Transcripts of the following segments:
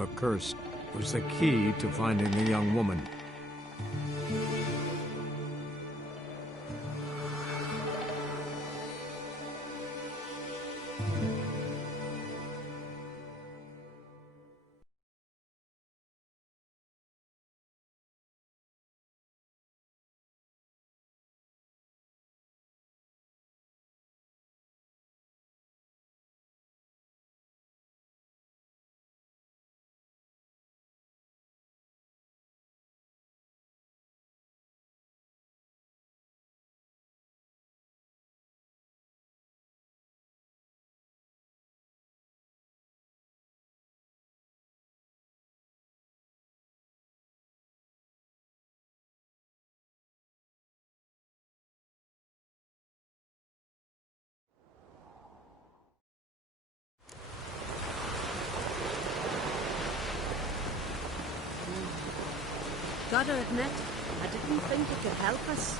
A curse was the key to finding the young woman. Gotta admit, I didn't think it could help us.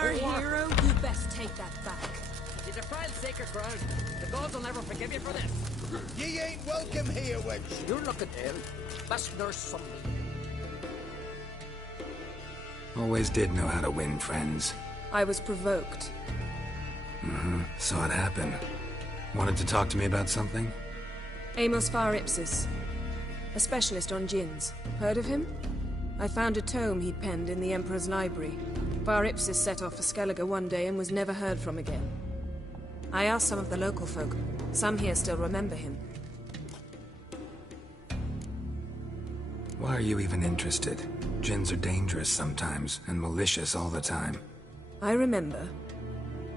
Our hero, you best take that back. You defiled sacred ground. The gods will never forgive you for this. Ye ain't welcome here, wench. You're looking ill. Best nurse somebody. Always did know how to win friends. I was provoked. Saw it happen. Wanted to talk to me about something? Amos Var Ipsis, a specialist on djinns. Heard of him? I found a tome he'd penned in the Emperor's library. Var Ipsis set off for Skellige one day and was never heard from again. I asked some of the local folk. Some here still remember him. Why are you even interested? Djinns are dangerous sometimes, and malicious all the time. I remember.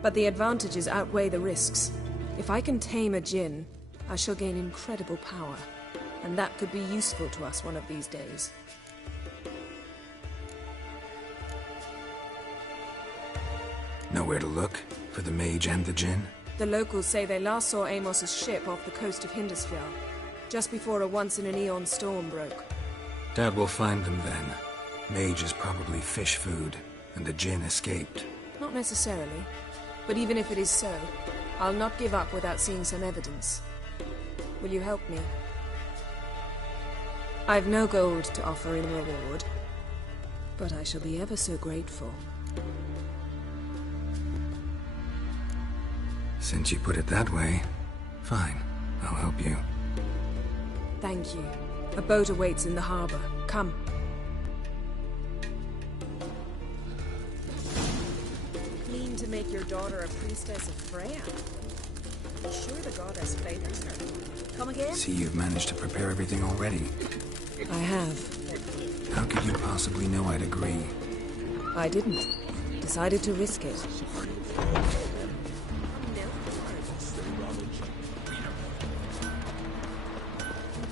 But the advantages outweigh the risks. If I can tame a djinn, I shall gain incredible power. And that could be useful to us one of these days. Nowhere to look? For the mage and the djinn? The locals say they last saw Amos's ship off the coast of Hindisfjall, just before a once-in-an-eon storm broke. Doubt we'll find them then. Mage is probably fish food, and the djinn escaped. Not necessarily. But even if it is so, I'll not give up without seeing some evidence. Will you help me? I've no gold to offer in reward, but I shall be ever so grateful. Since you put it that way, fine. I'll help you. Thank you. A boat awaits in the harbor. Come. Mean to make your daughter a priestess of Freya? You sure the goddess favors her? Come again? See, you've managed to prepare everything already. I have. How could you possibly know I'd agree? I didn't. decided to risk it.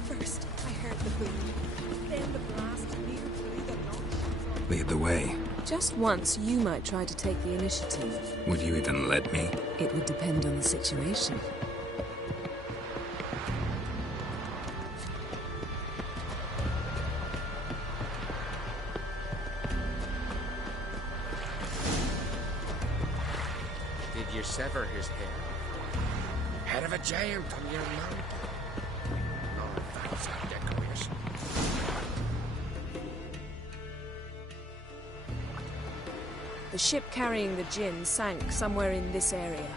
First, I heard the boom. Then the blast near through the launch. Lead the way. Just once, you might try to take the initiative. Would you even let me? It would depend on the situation. Did you sever his hair? Head of a giant on your mount. No, that's a decoration. The ship carrying the Jinn sank somewhere in this area.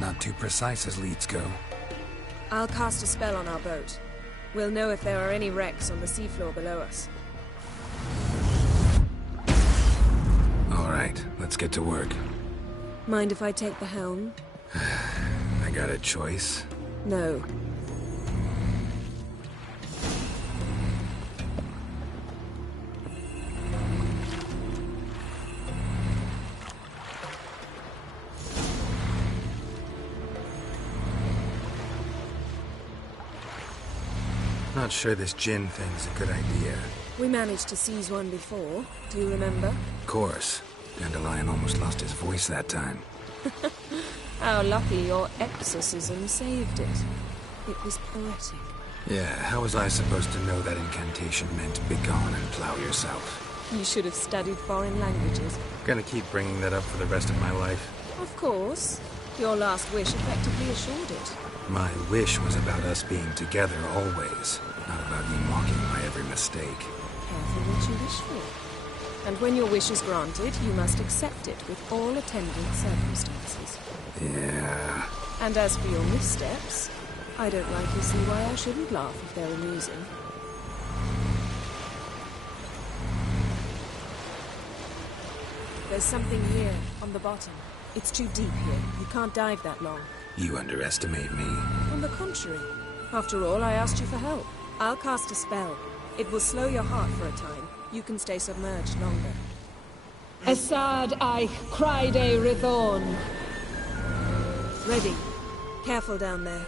Not too precise as leads go. I'll cast a spell on our boat. We'll know if there are any wrecks on the seafloor below us. All right, let's get to work. Mind if I take the helm? I got a choice. No. Not sure this Jinn thing's a good idea. We managed to seize one before. Do you remember? Of course. Dandelion almost lost his voice that time. How lucky your exorcism saved it. It was poetic. Yeah, how was I supposed to know that incantation meant begone and plow yourself? You should have studied foreign languages. Gonna keep bringing that up for the rest of my life. Of course. Your last wish effectively assured it. My wish was about us being together always, not about you mocking my every mistake. Careful what you wish for. And when your wish is granted, you must accept it with all attendant circumstances. Yeah. And as for your missteps, I don't rightly see why I shouldn't laugh if they're amusing. There's something here, on the bottom. It's too deep here. You can't dive that long. You underestimate me. On the contrary. After all, I asked you for help. I'll cast a spell. It will slow your heart for a time. You can stay submerged longer. Assad I cried a Rithorn. Ready. Careful down there.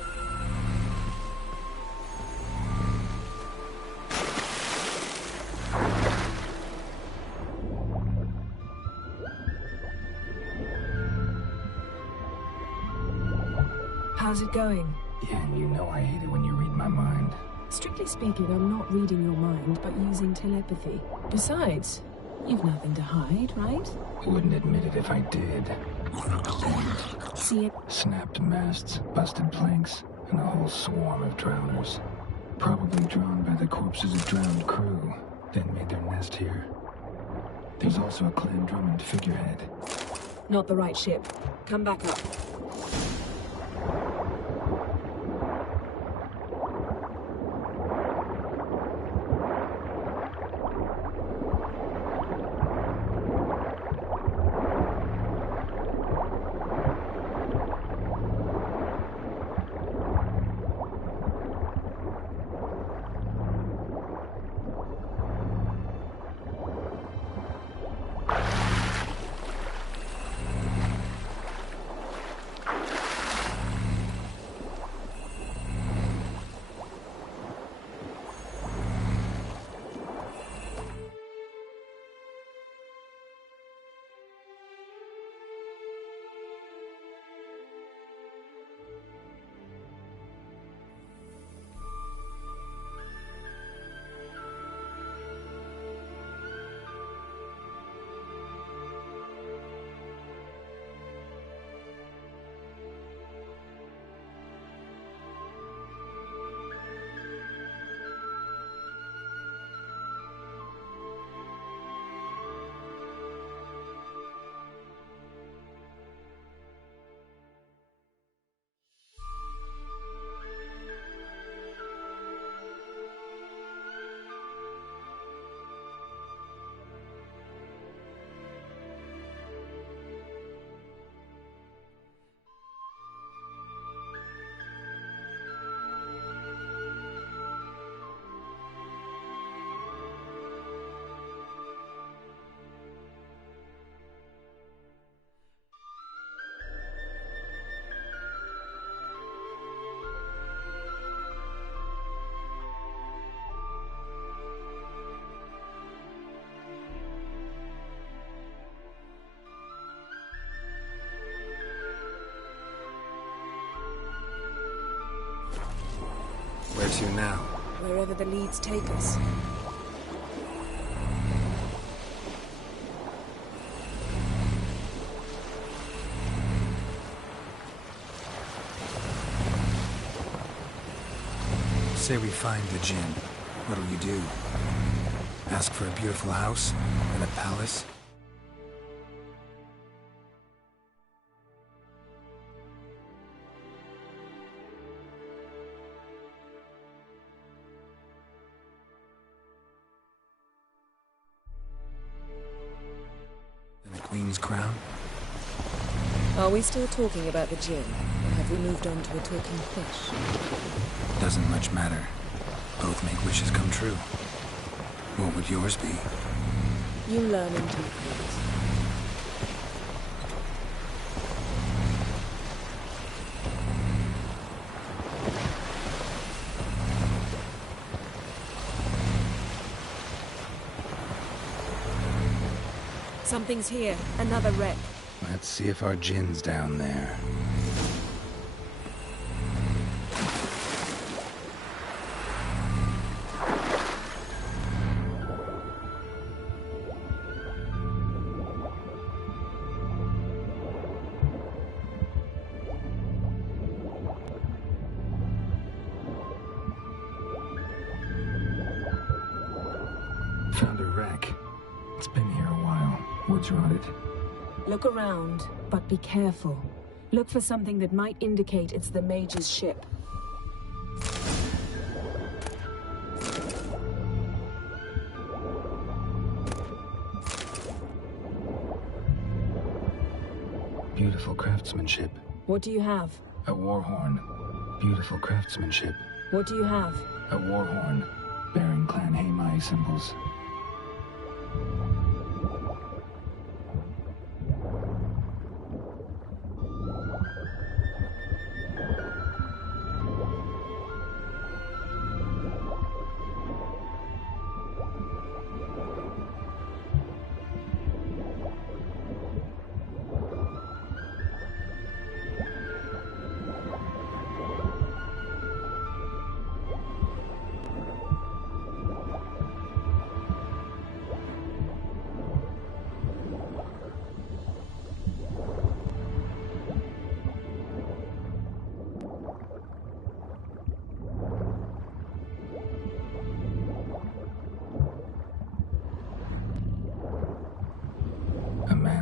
How's it going? Yeah, and you know I hate it when you read my mind. Strictly speaking, I'm not reading your mind, but using telepathy. Besides, you've nothing to hide, right? Wouldn't admit it if I did. See it? Snapped masts, busted planks, and a whole swarm of drowners. Probably drawn by the corpses of drowned crew, then made their nest here. There's also a Clan Drummond figurehead. Not the right ship. Come back up. Where to now? Wherever the leads take us. Say we find the Jinn. What'll you do? Ask for a beautiful house? And a palace? And a queen's crown? Are we still talking about the Jinn? Or have we moved on to a talking fish? Doesn't much matter. Both make wishes come true. What would yours be? You learn in due course. Something's here. Another wreck. Let's see if our Jinn's down there. Found a wreck. It's been here a while. What's rotted? Look around, but be careful. Look for something that might indicate it's the Mage's ship. Beautiful craftsmanship. What do you have? A war horn. Beautiful craftsmanship. What do you have? A war horn. Bearing Clan Haimai symbols.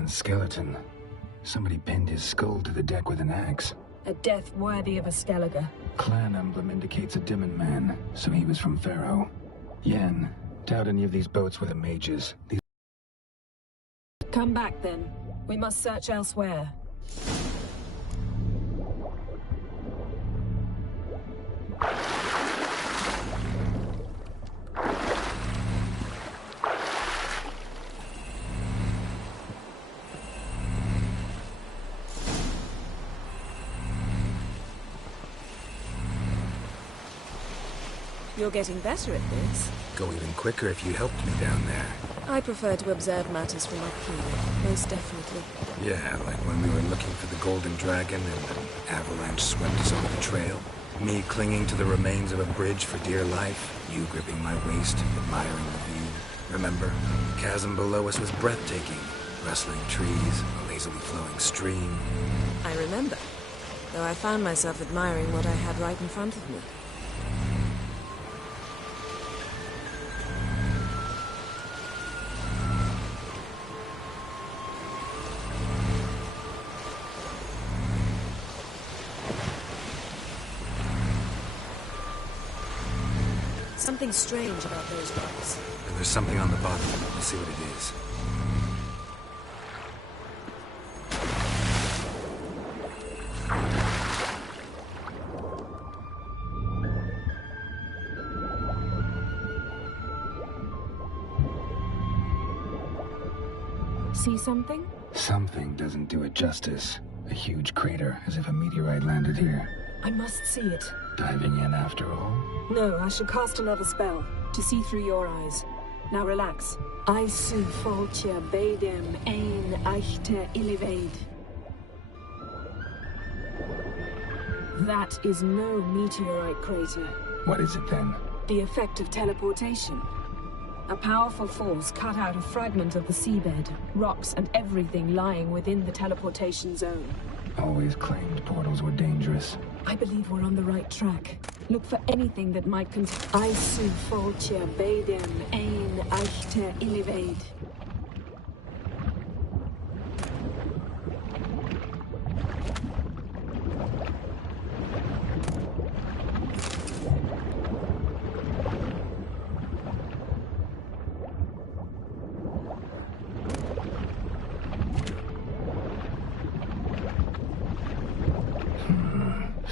Skeleton. Somebody pinned his skull to the deck with an axe. A death worthy of a Skellige. Clan emblem indicates a Dimmen man, so he was from Pharaoh. Yen, doubt any of these boats were the mages. Come back then. We must search elsewhere. You're getting better at this. Go even quicker if you helped me down there. I prefer to observe matters from up here, most definitely. Yeah, like when we were looking for the Golden Dragon and an avalanche swept us off the trail. Me clinging to the remains of a bridge for dear life. You gripping my waist, admiring the view. Remember, the chasm below us was breathtaking. Rustling trees, a lazily flowing stream. I remember, though I found myself admiring what I had right in front of me. Something strange about those rocks. And there's something on the bottom. We'll see what it is. See something? Something doesn't do it justice. A huge crater, as if a meteorite landed here. I must see it. Diving in after all? No, I shall cast another spell, to see through your eyes. Now relax. Aisu foltja beidem ein eichte illivaid. That is no meteorite crater. What is it then? The effect of teleportation. A powerful force cut out a fragment of the seabed, rocks and everything lying within the teleportation zone. Always claimed portals were dangerous. I believe we're on the right track. Look for anything that might Isu Folcher Baden Ein Achter Illivaid.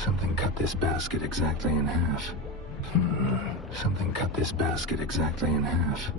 Something cut this basket exactly in half. Something cut this basket exactly in half.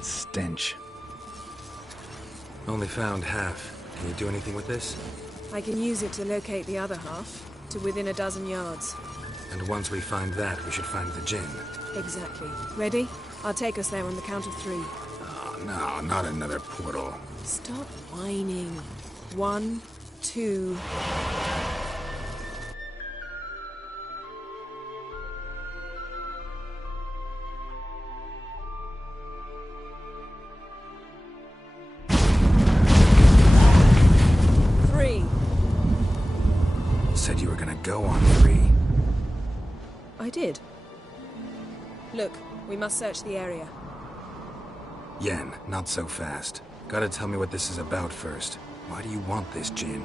Stench. Only found half. Can you do anything with this? I can use it to locate the other half, to within a dozen yards. And once we find that, we should find the gin. Exactly. Ready? I'll take us there on the count of 3. Oh, no, not another portal. Stop whining. 1, 2... Said you were gonna go on 3. I did. Look, we must search the area. Yen, not so fast. Gotta tell me what this is about first. Why do you want this gin?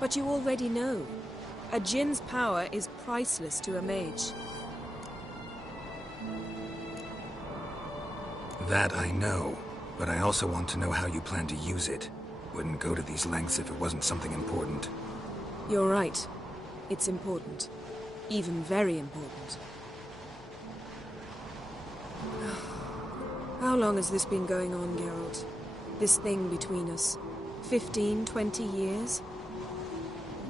But you already know. A djinn's power is priceless to a mage. That I know, but I also want to know how you plan to use it. Wouldn't go to these lengths if it wasn't something important. You're right. It's important. Even very important. How long has this been going on, Geralt? This thing between us? 15, 20 years?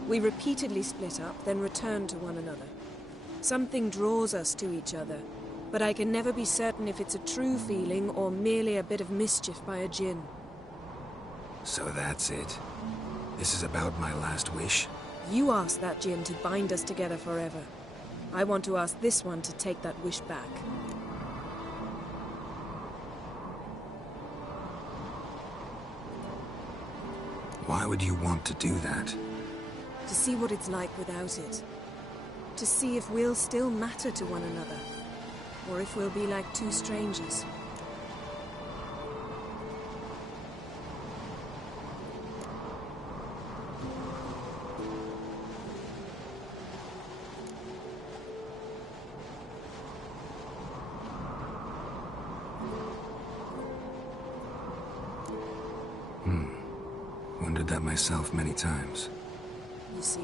We repeatedly split up, then returned to one another. Something draws us to each other, but I can never be certain if it's a true feeling or merely a bit of mischief by a djinn. So that's it. This is about my last wish? You asked that djinn to bind us together forever. I want to ask this one to take that wish back. Why would you want to do that? To see what it's like without it. To see if we'll still matter to one another. Or if we'll be like two strangers. Wondered that myself many times. You see,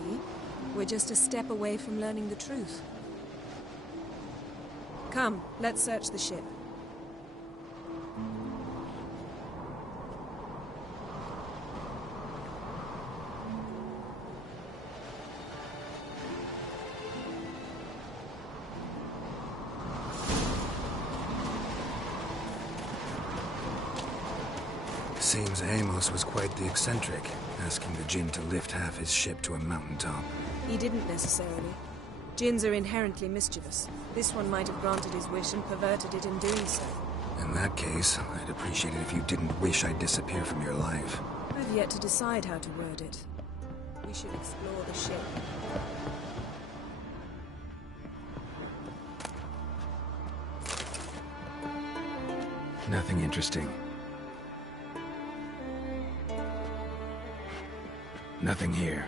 we're just a step away from learning the truth. Come, let's search the ship. Seems Amos was quite the eccentric, asking the djinn to lift half his ship to a mountaintop. He didn't necessarily. Djinns are inherently mischievous. This one might have granted his wish and perverted it in doing so. In that case, I'd appreciate it if you didn't wish I'd disappear from your life. I've yet to decide how to word it. We should explore the ship. Nothing interesting. Nothing here.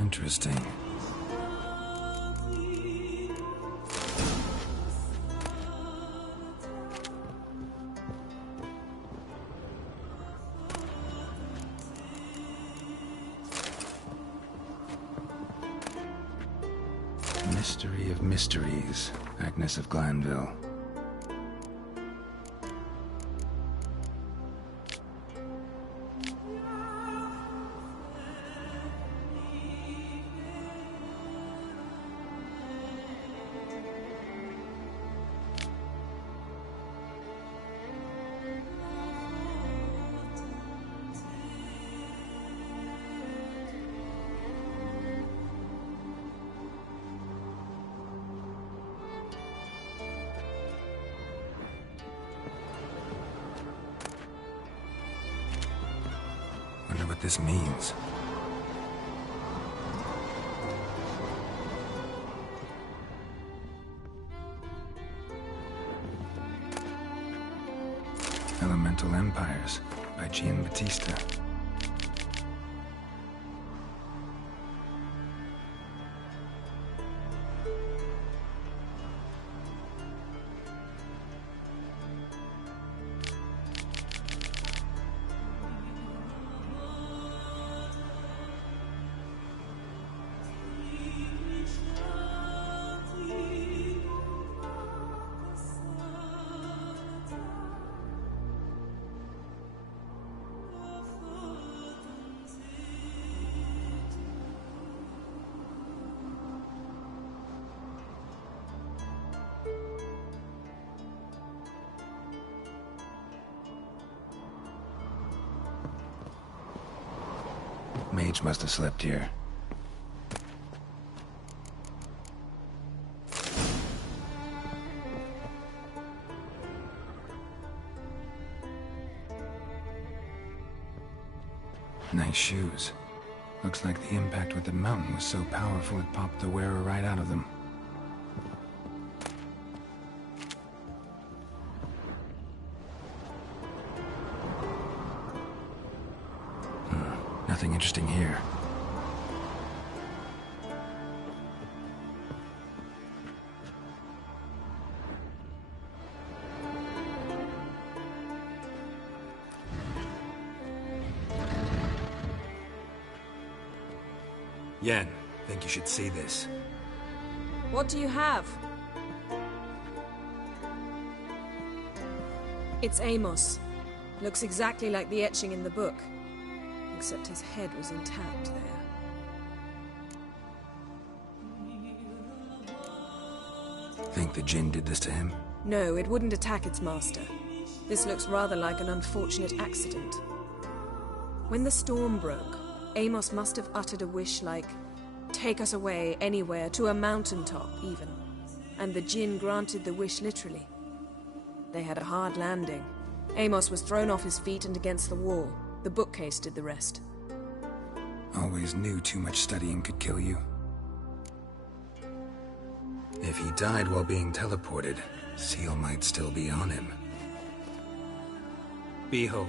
Interesting. Mystery of mysteries, Agnes of Glanville. Wonder what this means. Elemental Empires by Giambattista. Mage must have slept here. Nice shoes. Looks like the impact with the mountain was so powerful it popped the wearer right out of them. Nothing interesting here. Yen, think you should see this. What do you have? It's Amos. Looks exactly like the etching in the book. Except his head was intact there. Think the Jinn did this to him? No, it wouldn't attack its master. This looks rather like an unfortunate accident. When the storm broke, Amos must have uttered a wish like, "Take us away, anywhere, to a mountaintop, even." And the Jinn granted the wish literally. They had a hard landing. Amos was thrown off his feet and against the wall. The bookcase did the rest. Always knew too much studying could kill you. If he died while being teleported, Seal might still be on him. Behold.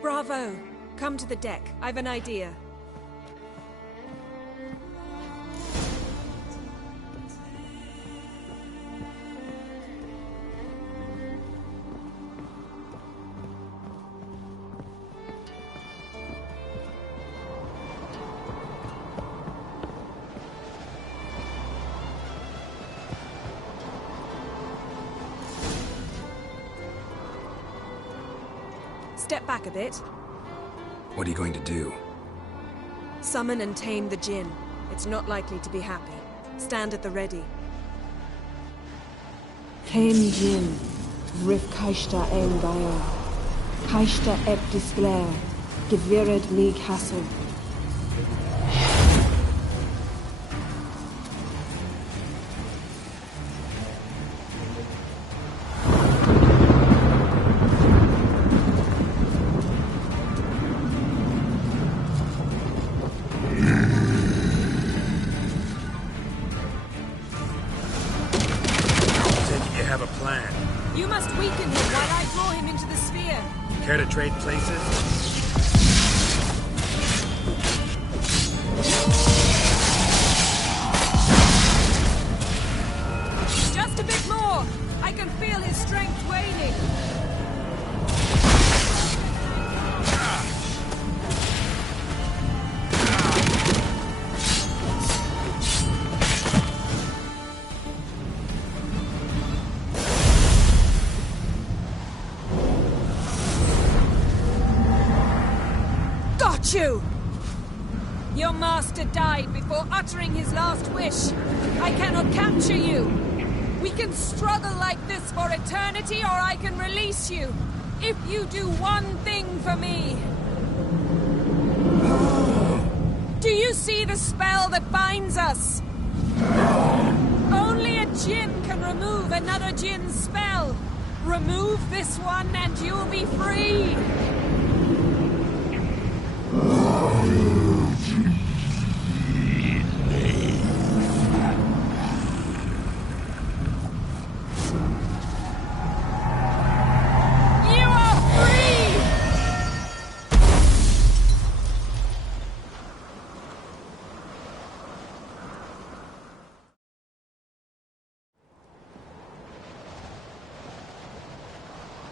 Bravo! Come to the deck. I've an idea. Step back a bit. What are you going to do? Summon and tame the Jinn. It's not likely to be happy. Stand at the ready. Tame Jinn. Rif Kaishta ein Gaia. Kaishta ep disglare. Gevired mig hassel. have a plan. You must weaken him while I draw him into the sphere. Care to trade places? Just a bit more! I can feel his strength waning. Got you! Your master died before uttering his last wish. I cannot capture you. We can struggle like this for eternity, or I can release you. If you do one thing for me. Do you see the spell that binds us? Only a djinn can remove another djinn's spell. Remove this one and you'll be free.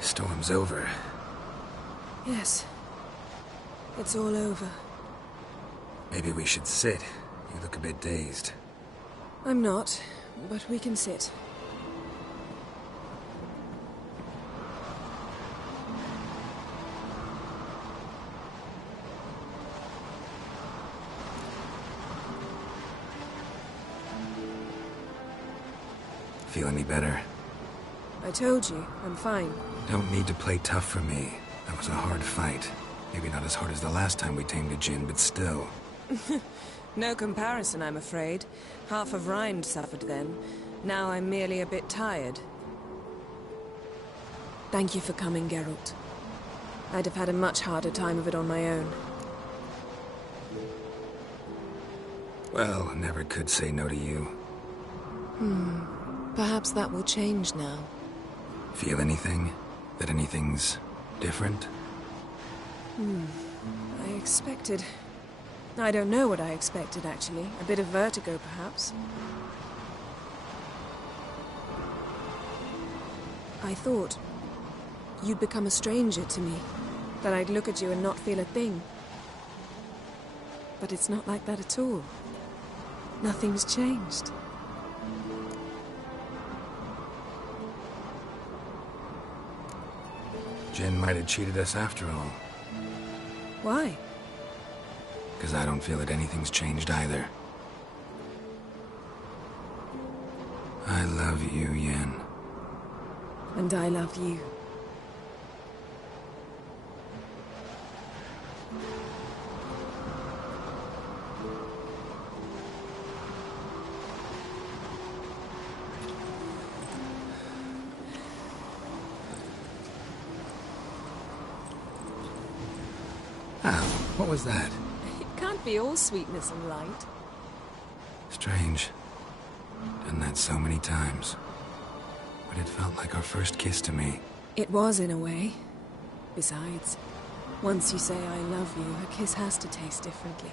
Storm's over. Yes. It's all over. Maybe we should sit. You look a bit dazed. I'm not, but we can sit. Feel any better? I told you, I'm fine. Don't need to play tough for me. That was a hard fight. Maybe not as hard as the last time we tamed a djinn, but still. No comparison, I'm afraid. Half of Rind suffered then. Now I'm merely a bit tired. Thank you for coming, Geralt. I'd have had a much harder time of it on my own. Well, never could say no to you. Perhaps that will change now. Feel anything? That anything's different? I expected... I don't know what I expected, actually. A bit of vertigo, perhaps. I thought you'd become a stranger to me. That I'd look at you and not feel a thing. But it's not like that at all. Nothing's changed. Jinn might have cheated us after all. Why? Because I don't feel that anything's changed either. I love you, Yen. And I love you. What was that? It can't be all sweetness and light. Strange. Done that so many times. But it felt like our first kiss to me. It was, in a way. Besides, once you say I love you, a kiss has to taste differently.